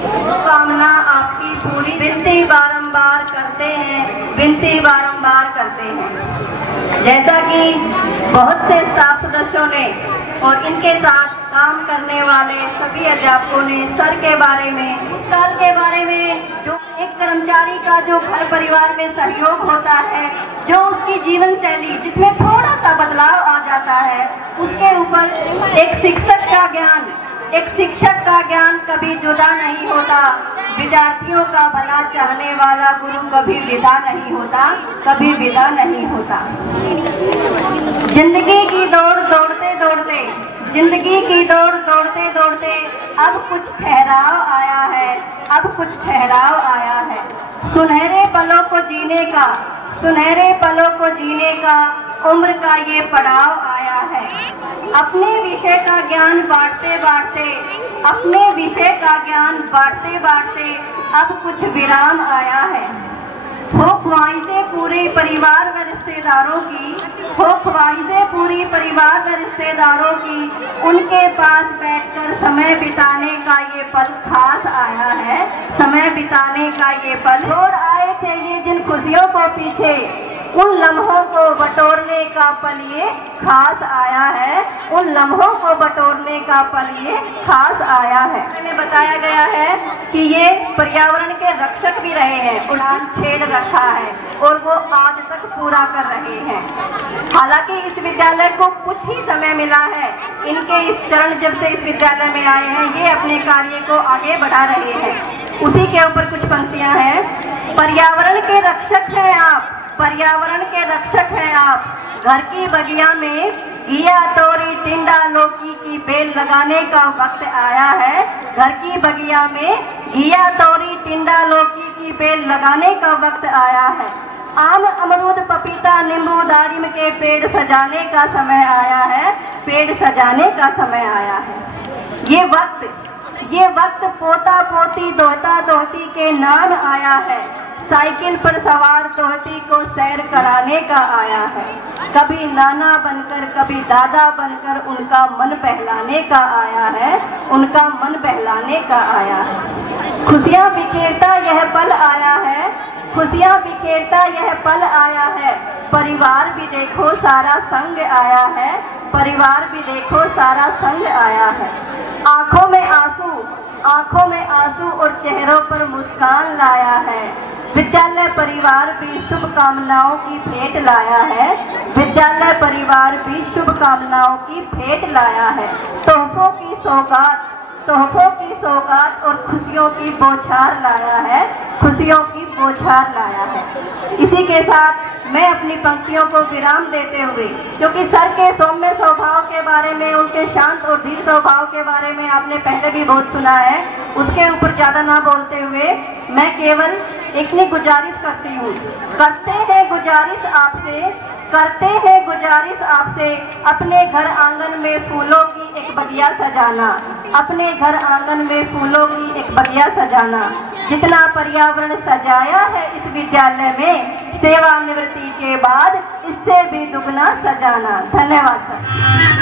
कामना आपकी पूरी, विनती बारंबार करते हैं, विनती बारंबार करते हैं। जैसा कि बहुत से स्टाफ सदस्यों ने और इनके साथ काम करने वाले सभी अध्यापकों ने सर के बारे में, साल के बारे में, जो एक कर्मचारी का जो घर परिवार में सहयोग होता है, जो उसकी जीवन शैली जिसमें थोड़ा सा बदलाव आ जाता है, उसके ऊपर एक शिक्षक का ज्ञान, एक शिक्षक का ज्ञान कभी जुदा नहीं होता। विद्यार्थियों का भला चाहने वाला गुरु कभी विदा नहीं होता, कभी विदा नहीं होता। जिंदगी की दौड़ दौड़ते दौड़ते, जिंदगी की दौड़ दौड़ते दौड़ते अब कुछ ठहराव आया है, अब कुछ ठहराव आया है। सुनहरे पलों को जीने का, सुनहरे पलों को जीने का उम्र का ये पड़ाव आया है। अपने विषय का ज्ञान बांटते बांटते, अपने विषय का ज्ञान बांटते बांटते अब कुछ विराम आया है। हो ख्वाहिशें पूरे परिवार व रिश्तेदारों की, हो ख्वाहिशें पूरी परिवार व रिश्तेदारों की, उनके पास बैठकर समय बिताने का ये पल खास आया है, समय बिताने का ये पल। छोड़ आए थे ये जिन खुशियों को पीछे, उन लम्हों को बटोरने का पल ये खास आया है, उन लम्हों को बटोरने का पल ये खास आया है। हमें बताया गया है कि ये पर्यावरण के रक्षक भी रहे हैं, उड़ान छेड़ रखा है और वो आज तक पूरा कर रहे हैं। हालांकि इस विद्यालय को कुछ ही समय मिला है, इनके इस चरण जब से इस विद्यालय में आए हैं, ये अपने कार्य को आगे बढ़ा रहे हैं। उसी के ऊपर कुछ पंक्तियां हैं। पर्यावरण के रक्षक हैं आप, पर्यावरण के रक्षक हैं आप। घर की बगिया में घिया तोरी टिंडा लौकी की बेल लगाने का वक्त आया है। घर की बगिया में घिया तोरी टिंडा लौकी की बेल लगाने का वक्त आया है। आम अमरूद पपीता नींबू दारिम के पेड़ सजाने का समय आया है, पेड़ सजाने का समय आया है। ये वक्त पोता पोती दोहता दोहती के नाम आया है। साइकिल पर सवार दोहती को सैर कराने का आया है। कभी नाना बनकर कभी दादा बनकर उनका मन बहलाने का आया है, उनका मन बहलाने का आया है। खुशियाँ बिखेरता यह पल आया है, खुशियाँ बिखेरता यह पल आया है। परिवार भी देखो सारा संग आया है, परिवार भी देखो सारा संग आया है। आंखों में आंसू, आंखों में आंसू और चेहरों पर मुस्कान लाया है। विद्यालय परिवार भी शुभकामनाओं की भेंट लाया है, विद्यालय परिवार भी शुभकामनाओं की भेंट लाया है। तोहफों की सौगात, तोहफों की सौगात और खुशियों की बौछार लाया है, खुशियों की बौछार लाया है। इसी के साथ मैं अपनी पंक्तियों को विराम देते हुए, क्योंकि सर के सौम्य स्वभाव के बारे में, उनके शांत और धीर स्वभाव के बारे में आपने पहले भी बहुत सुना है, उसके ऊपर ज़्यादा ना बोलते हुए मैं केवल इतनी गुजारिश करती हूँ। करते हैं गुजारिश आपसे, करते हैं गुजारिश आपसे, अपने घर आंगन में फूलों की एक बगिया सजाना, अपने घर आंगन में फूलों की एक बगिया सजाना। जितना पर्यावरण सजाया है इस विद्यालय में, सेवानिवृत्ति के बाद इससे भी दुगना सजाना। धन्यवाद सर।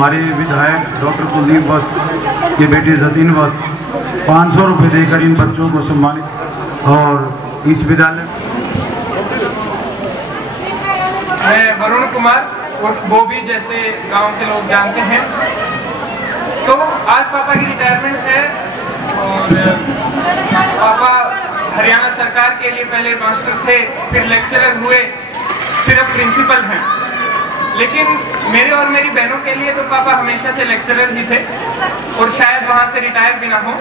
हमारे विधायक डॉक्टर कुलदीप वत्स की बेटी जतीन वत्स 500 रुपये देकर इन बच्चों को सम्मानित। और इस विद्यालय मैं वरुण कुमार उर्फ बोबी जैसे गांव के लोग जानते हैं। तो आज पापा की रिटायरमेंट है और पापा हरियाणा सरकार के लिए पहले मास्टर थे, फिर लेक्चरर हुए, फिर अब प्रिंसिपल हैं। लेकिन मेरे और मेरी बहनों के लिए तो पापा हमेशा से लेक्चरर ही थे और शायद वहाँ से रिटायर भी ना हो।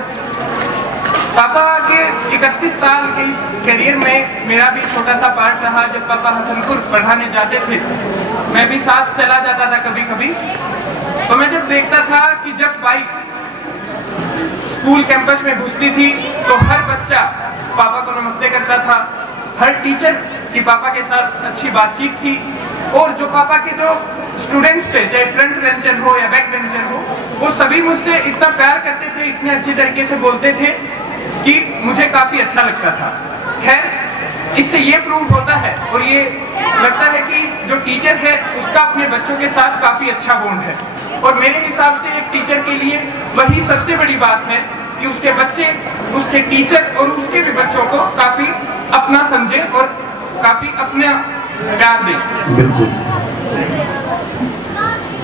पापा के 31 साल के इस करियर में मेरा भी छोटा सा पार्ट रहा। जब पापा हसनपुर पढ़ाने जाते थे मैं भी साथ चला जाता था कभी कभी। तो मैं जब देखता था कि जब बाइक स्कूल कैंपस में घुसती थी तो हर बच्चा पापा को नमस्ते करता था, हर टीचर की पापा के साथ अच्छी बातचीत थी और जो पापा के जो स्टूडेंट्स थे, चाहे फ्रंट बेंचर हो या बैक बेंचर हो, वो सभी मुझसे इतना प्यार करते थे, इतने अच्छी तरीके से बोलते थे कि मुझे काफी अच्छा लगता था। खैर, इससे ये प्रूव होता है और ये लगता है कि जो टीचर है उसका अपने बच्चों के साथ काफी अच्छा बॉन्ड है। और मेरे हिसाब से एक टीचर के लिए वही सबसे बड़ी बात है कि उसके बच्चे उसके टीचर और उसके भी बच्चों को काफी अपना समझे और काफी अपना प्यार दे। बिल्कुल।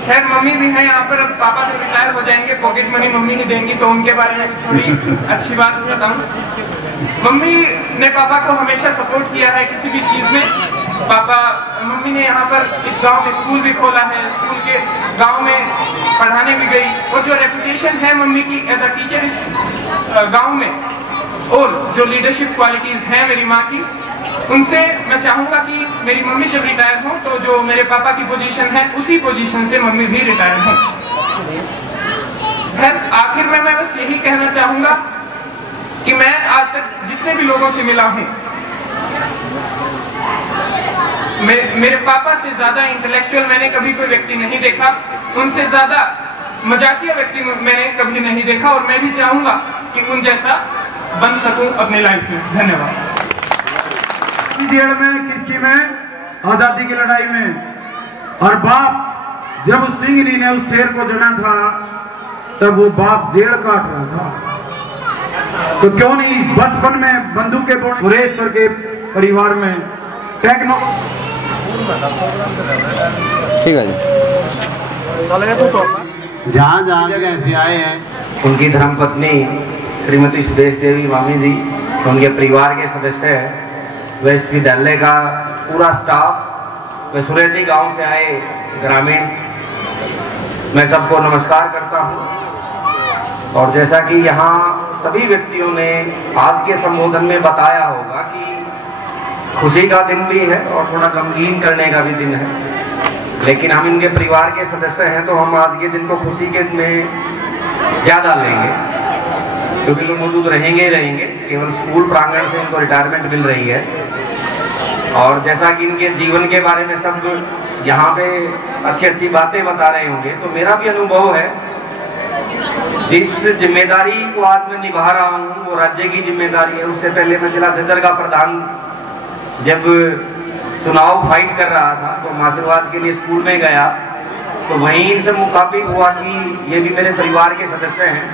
खैर, मम्मी भी है यहाँ पर। अब पापा तो रिटायर हो जाएंगे, पॉकेट मनी मम्मी ही देंगी, तो उनके बारे में थोड़ी अच्छी बात बताऊं। मम्मी ने पापा को हमेशा सपोर्ट किया है किसी भी चीज में। मम्मी ने यहाँ पर इस गांव में स्कूल भी खोला है, स्कूल के गांव में पढ़ाने भी गई और जो रेपुटेशन है मम्मी की एज अ टीचर इस गांव में और जो लीडरशिप क्वालिटीज हैं मेरी माँ की, उनसे मैं चाहूंगा कि मेरी मम्मी जब रिटायर हो तो जो मेरे पापा की पोजीशन है उसी पोजीशन से मम्मी भी रिटायर हो। खैर, आखिर में मैं बस यही कहना चाहूंगा कि मैं आज तक जितने भी लोगों से मिला हूं, मेरे पापा से ज्यादा इंटेलेक्चुअल मैंने कभी कोई व्यक्ति नहीं देखा, उनसे ज्यादा मजाकिया व्यक्ति मैंने कभी नहीं देखा और मैं भी चाहूंगा कि उन जैसा बन सकूं अपनी लाइफ में। धन्यवाद। जेल में किसकी में आजादी की लड़ाई में, और बाप जब उस सिंघनी ने उस शेर को जना था तब वो बाप जेल काट रहा था। तो क्यों नहीं बचपन में बंदूक के बोर्ड सुरेश सर के परिवार में टेक्नो ठीक है जी। जहाँ जहाँ जगह ऐसे आए हैं उनकी धर्मपत्नी श्रीमती सुदेश देवी मामी जी, उनके परिवार के सदस्य हैं, व इस विद्यालय का पूरा स्टाफ, व सुरेटी गांव से आए ग्रामीण, मैं सबको नमस्कार करता हूं। और जैसा कि यहाँ सभी व्यक्तियों ने आज के संबोधन में बताया होगा कि खुशी का दिन भी है और थोड़ा गमगीन करने का भी दिन है, लेकिन हम इनके परिवार के सदस्य हैं तो हम आज के दिन को खुशी के में ज़्यादा लेंगे, क्योंकि लोग मौजूद रहेंगे ही रहेंगे। केवल स्कूल प्रांगण से इनको रिटायरमेंट मिल रही है और जैसा कि इनके जीवन के बारे में सब यहाँ पे अच्छी अच्छी बातें बता रहे होंगे, तो मेरा भी अनुभव है, जिस जिम्मेदारी को आज मैं निभा रहा हूँ वो राज्य की जिम्मेदारी है। उससे पहले मैं जिला झज्जर का प्रधान जब चुनाव फाइट कर रहा था तो आशीर्वाद के लिए स्कूल में गया, तो वहीं इनसे मुखातिब हुआ कि ये भी मेरे परिवार के सदस्य हैं।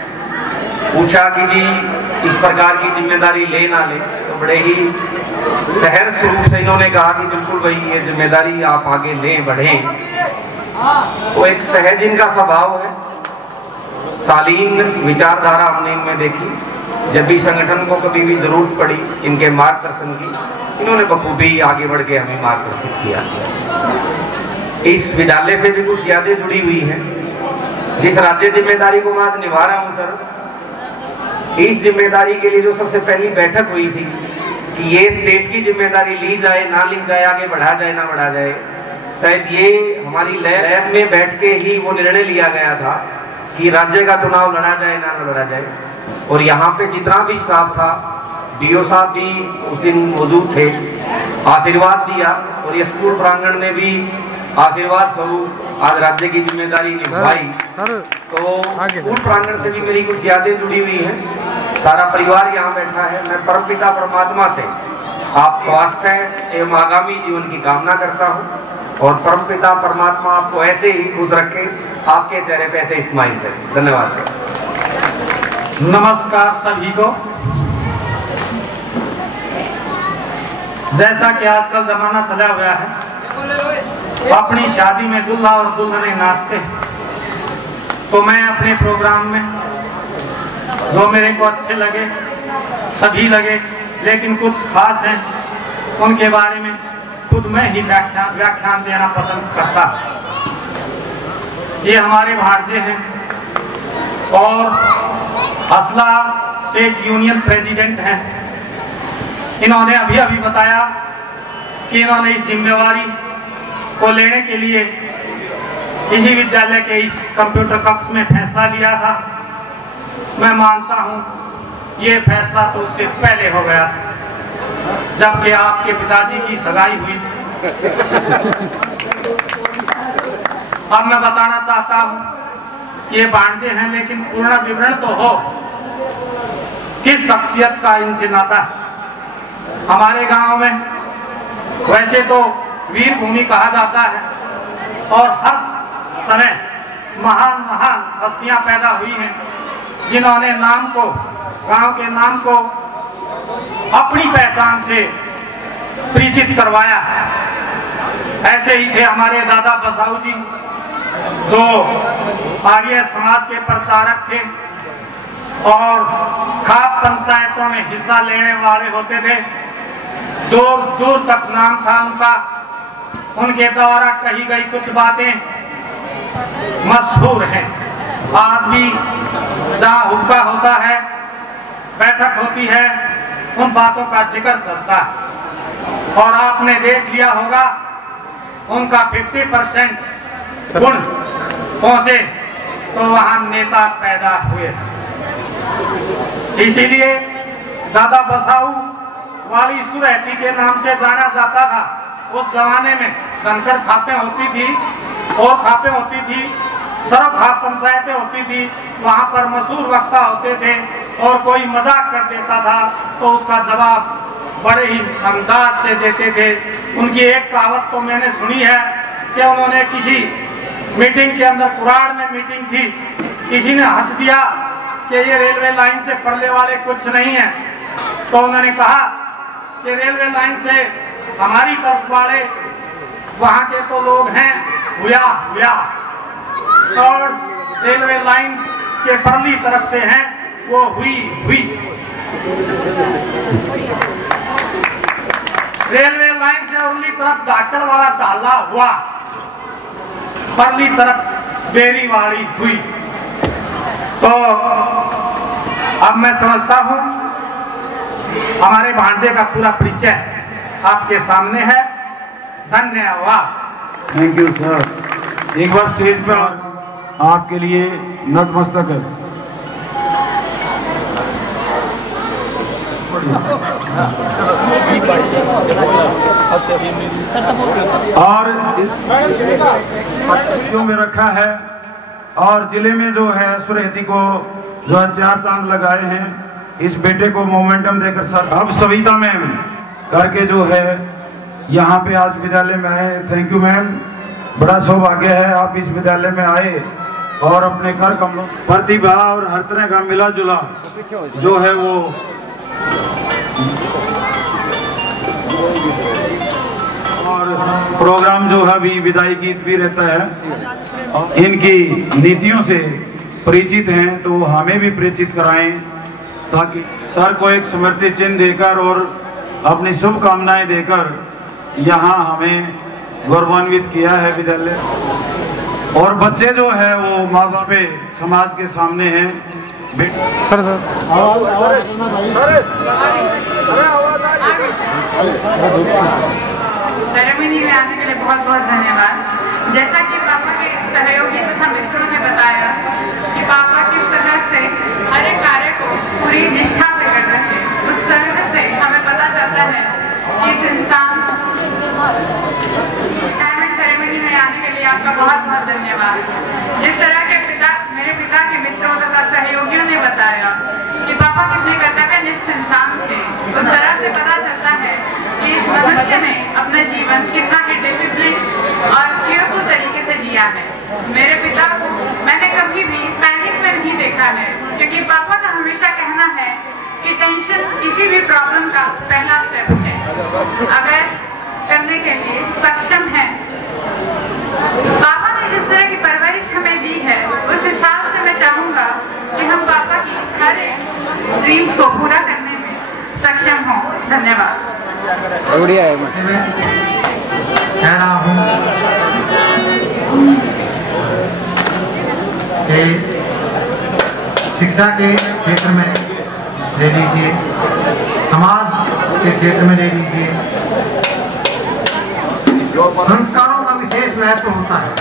पूछा कि जी इस प्रकार की जिम्मेदारी ले ना ले, तो बड़े ही सहर्ष रूप से इन्होंने कहा कि बिल्कुल भाई ये जिम्मेदारी आप आगे लें, बढ़ें। तो एक सहज इनका स्वभाव है, शालीन विचारधारा हमने इनमें देखी। जब भी संगठन को कभी भी जरूरत पड़ी इनके मार्गदर्शन की, इन्होंने बखूबी आगे बढ़ के हमें मार्गदर्शित किया। इस विद्यालय से भी कुछ यादें जुड़ी हुई हैं। जिस राज्य जिम्मेदारी को मैं आज निभा रहा हूँ सर, इस जिम्मेदारी के लिए जो सबसे पहली बैठक हुई थी कि ये स्टेट की जिम्मेदारी ली जाए ना ली जाए, आगे बढ़ा जाए ना बढ़ा जाए, शायद ये हमारी लैब में बैठ के ही वो निर्णय लिया गया था कि राज्य का चुनाव लड़ा जाए ना लड़ा जाए। और यहाँ पे जितना भी स्टाफ था, डीओ साहब भी उस दिन मौजूद थे, आशीर्वाद दिया और ये स्कूल प्रांगण में भी आशीर्वाद स्वरूप आज राज्य की जिम्मेदारी निभाई। तो स्कूल प्रांगण से भी मेरी कुछ यादें जुड़ी हुई हैं। सारा परिवार यहाँ बैठा है। मैं परमपिता परमात्मा से आप स्वास्थ्य एवं आगामी जीवन की कामना करता हूँ। और परमपिता परमात्मा आपको ऐसे ही खुश रखे, आपके चेहरे पे ऐसे स्माइल करे। धन्यवाद। नमस्कार सभी को। जैसा कि आजकल जमाना चला हुआ है, अपनी शादी में दूल्हा और दुल्हनें नाचते हैं, तो मैं अपने प्रोग्राम में जो मेरे को अच्छे लगे, सभी लगे, लेकिन कुछ खास हैं उनके बारे में खुद मैं ही व्याख्यान देना पसंद करता। ये हमारे भांजे हैं और असला स्टेट यूनियन प्रेसिडेंट हैं। इन्होंने अभी अभी बताया कि इन्होंने इस जिम्मेवारी को लेने के लिए इसी विद्यालय के इस कंप्यूटर कक्ष में फैसला लिया था। मैं मानता हूं ये फैसला तो उससे पहले हो गया था, जबकि आपके पिताजी की सगाई हुई थी। अब मैं बताना चाहता हूं ये भांजे हैं, लेकिन पूर्ण विवरण तो हो किस शख्सियत का इनसे नाता है। हमारे गांव में वैसे तो वीर भूमि कहा जाता है और हर समय महान महान हस्तियां पैदा हुई हैं जिन्होंने नाम को, गांव के नाम को अपनी पहचान से परिचित करवाया। ऐसे ही थे हमारे दादा बसाऊ जी, जो आर्य समाज के प्रचारक थे और खाप पंचायतों में हिस्सा लेने वाले होते थे। दूर दूर तक नाम था उनका। उनके द्वारा कही गई कुछ बातें मशहूर हैं। आज भी जहाँ हुक्का होता है, बैठक होती है, उन बातों का जिक्र चलता है। और आपने देख लिया होगा उनका 50% गुण पहुंचे तो वहां नेता पैदा हुए। इसीलिए दादा बसाऊ वाली सुरहती के नाम से जाना जाता था। उस जमाने में धनकर खापें होती थी और खापें होती थी, सर्व खाप पंचायतें होती थी। वहां पर मशहूर वक्ता होते थे और कोई मजाक कर देता था तो उसका जवाब बड़े ही अंदाज से देते थे। उनकी एक कहावत तो मैंने सुनी है कि उन्होंने किसी मीटिंग के अंदर, कुराड़ में मीटिंग थी, किसी ने हंस दिया कि ये रेलवे लाइन से परले वाले कुछ नहीं है, तो उन्होंने कहा कि रेलवे लाइन से हमारी तरफ वाले वहां के तो लोग हैं हुया हुया, और रेलवे लाइन के परली तरफ से हैं वो हुई हुई। रेलवे लाइन से उरली तरफ डॉक्टर वाला डाला हुआ, परली तरफ बेरी वाली हुई। तो अब मैं समझता हूं हमारे भांजे का पूरा परिचय आपके सामने है। धन्यवाद। Thank you sir. एक बार स्टेज पर आपके लिए नतमस्तक है। और इस में रखा है और जिले में जो है सुरहती को जो है 4 चांद लगाए हैं। इस बेटे को मोमेंटम देकर सर अब सविता मैम करके जो है यहाँ पे आज विद्यालय में आए। थैंक यू मैम, बड़ा सौभाग्य है आप इस विद्यालय में आए और अपने कर कमलों प्रतिभा और हर तरह का मिला जुला जो है वो और प्रोग्राम जो है अभी विदाई गीत भी रहता है। इनकी नीतियों से परिचित हैं तो हमें भी परिचित कराएं, ताकि सर को एक स्मृति चिन्ह देकर और अपनी शुभकामनाएं देकर यहाँ हमें गौरवान्वित किया है विद्यालय। और बच्चे जो है वो माँ बाप समाज के सामने हैं। सर सेरेमनी में आने के लिए बहुत बहुत धन्यवाद। जैसा कि पापा के सहयोगी तथा मित्रों ने बताया कि पापा किस तरह से हर एक कार्य को पूरी निष्ठा में कर रहे हैं, उस तरह से हमें पता चलता है कि इस इंसान सेरेमनी में आने के लिए आपका बहुत बहुत धन्यवाद। जिस तरह के मेरे पिता के मित्रों तथा सहयोगियों ने बताया कि पापा कितने कर्तव्यनिष्ठ इंसान थे, उस तरह से पता चलता है कि इस मनुष्य ने अपने जीवन कितना ही डिसिप्लिन किया है। मेरे पिता को मैंने कभी भी पैनिक में नहीं देखा है, क्योंकि पापा का हमेशा कहना है कि टेंशन किसी भी प्रॉब्लम का पहला स्टेप है, अगर करने के लिए सक्षम है। पापा ने जिस तरह की परवरिश हमें दी है, उस हिसाब से मैं चाहूँगा कि हम पापा की हर ड्रीम्स को पूरा करने में सक्षम हों। धन्यवाद। बढ़िया है। मैं कह रहा हूँ कि शिक्षा के क्षेत्र में ले लीजिए, समाज के क्षेत्र में ले लीजिए, संस्कारों का विशेष महत्व होता है।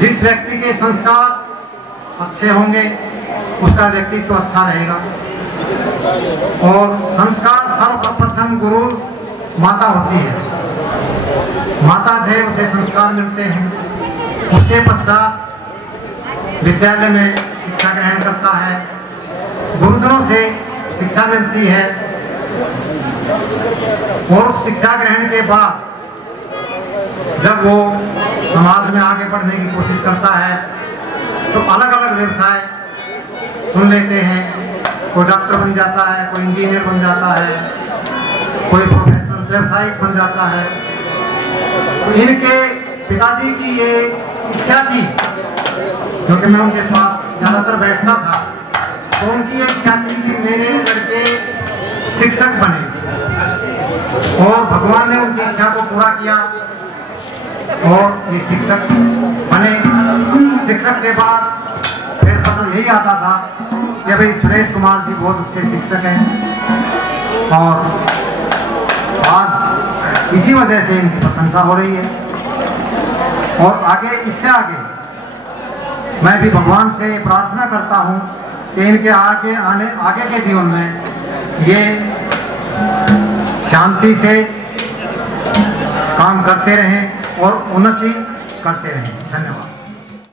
जिस व्यक्ति के संस्कार अच्छे होंगे उसका व्यक्तित्व तो अच्छा रहेगा। और संस्कार सर्वप्रथम गुरु माता होती है, माता से उसे संस्कार मिलते हैं। उसके पश्चात विद्यालय में शिक्षा ग्रहण करता है, गुरुजनों से शिक्षा मिलती है, और शिक्षा ग्रहण के बाद जब वो समाज में आगे बढ़ने की कोशिश करता है तो अलग अलग व्यवसाय चुन लेते हैं। कोई डॉक्टर बन जाता है, कोई इंजीनियर बन जाता है, कोई प्रोफेशनल व्यवसायिक बन जाता है। तो इनके पिताजी की ये इच्छा थी, क्योंकि मैं उनके पास ज़्यादातर बैठता था, तो उनकी ये इच्छा थी कि मेरे लड़के शिक्षक बने, और भगवान ने उनकी इच्छा को पूरा किया और ये शिक्षक बने। शिक्षक के बाद फिर पता यही आता था कि भाई सुरेश कुमार जी बहुत अच्छे शिक्षक हैं, और आज इसी वजह से इनकी प्रशंसा हो रही है। और आगे, इससे आगे मैं भी भगवान से प्रार्थना करता हूँ कि इनके आगे के जीवन में ये शांति से काम करते रहें और उन्नति करते रहें। धन्यवाद।